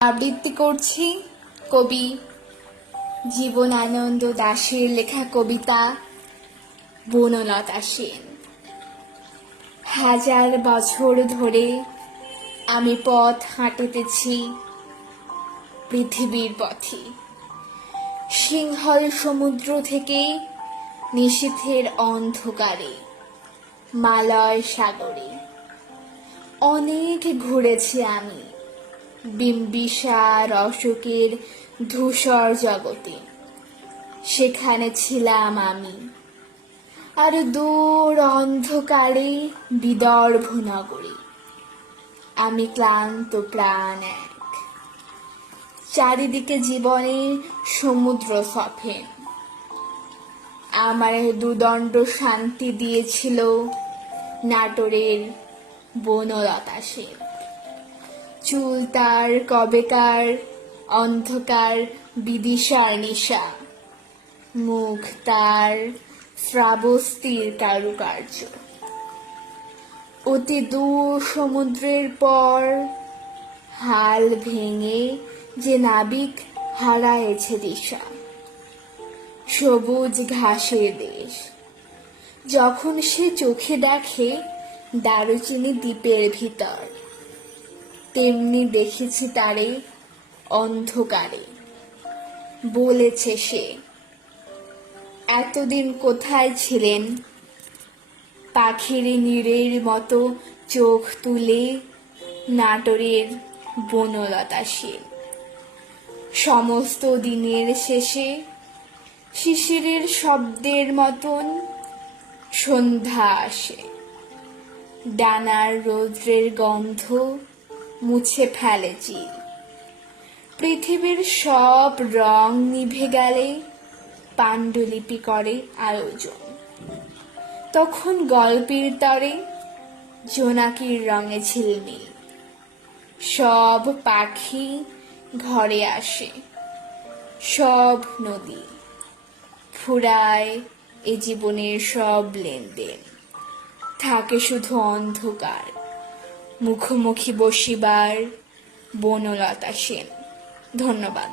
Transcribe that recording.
আবৃত্তি করছি কবি জীবনানন্দ দাশের লেখা কবিতা বনলতা সেন। হাজার বছর ধরে আমি পথ হাঁটিতেছি পৃথিবীর পথে, সিংহল সমুদ্র থেকে নিশীথের অন্ধকারে, মালয় সাগরে অনেক ঘুরেছি আমি, বিম্বিসার অশোকের ধূসর জগতে। সেখানে ছিলাম আমি, আর দূর অন্ধকারে বিদর্ভ নগরে আমি ক্লান্ত প্রাণ এক। চারিদিকে জীবনের সমুদ্র সফেন, আমার দুদণ্ড শান্তি দিয়েছিল নাটোরের বনলতা সেন। চুল তার কবেকার অন্ধকার বিদিশার নিশা, মুখ তার শ্রাবস্তির কারুকার্য। অতি দূর সমুদ্রের পর হাল ভেঙে যে নাবিক হারায়েছে দিশা। সবুজ ঘাসের দেশ যখন সে চোখে দেখে দারুচিনি দ্বীপের ভিতর, তেমনি দেখেছি তারে অন্ধকারে। বলেছে সে, এতদিন কোথায় ছিলেন? পাখির নীড়ের মতো চোখ তুলে নাটোরের বনলতা সেন। সমস্ত দিনের শেষে শিশিরের শব্দের মতন সন্ধ্যা আসে। ডানার রৌদ্রের গন্ধ মুছে ফেলে চির। পৃথিবীর সব রং নিভে গেলে পাণ্ডুলিপি করে আয়োজন। তখন গল্পের তরে জোনাকির রঙে ঝিলমিল। সব পাখি ঘরে আসে, সব নদী ফুরায় এ জীবনের সব লেনদেন। থাকে শুধু অন্ধকার, মুখোমুখি বসিবার বনলতা সেন। ধন্যবাদ।